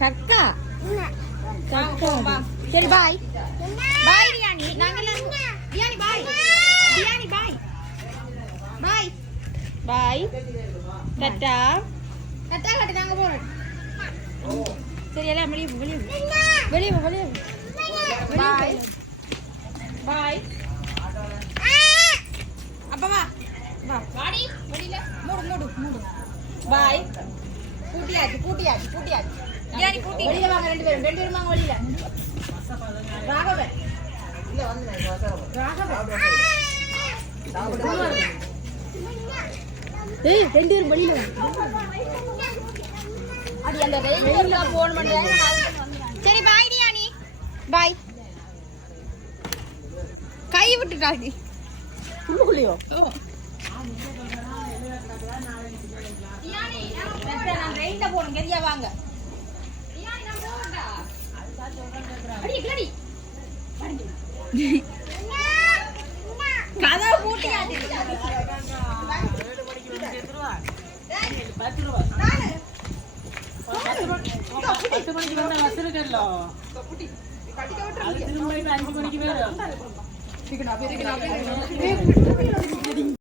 கக்கா சரி பாய் பாய் ரியானி நாங்கெல்லாம் ரியானி பாய் ரியானி பாய் பாய் பாய் கட்டா கட்டா கட்டு நாங்க போறோம் சரி எல்லாம் வெளியே வெளியே வெளியே வெளியே பாய் பாய் அப்பா வா வா வாடி வெளியில மூடு மூடு மூடு பாய் கூட்டியாச்சு கூட்டியாச்சு கூட்டியாச்சு ரியானி கூட்டி வெளியில வாங்க ரெண்டு பேரும் வாங்க வெளியில ராகவன் இல்ல வந்து ராகவன் ஏய் ரெண்டு பேரும் வெளியில அடி அந்த வெளியில போன் பண்றாங்க சரி பாய் ரியானி பாய் கை விட்டுட்டாடி உள்ளுக்குள்ளேயோ ரியானி நான் ரெயின்ல போறேன் கரியா வாங்க ரியானி நான் போறேன்டா அடி கிளடி கதவு பூட்டியாச்சு 10 மணிக்கு வந்தா வச்சிருக்கല്ലോ அது திரும்ப 5 மணிக்கு வேற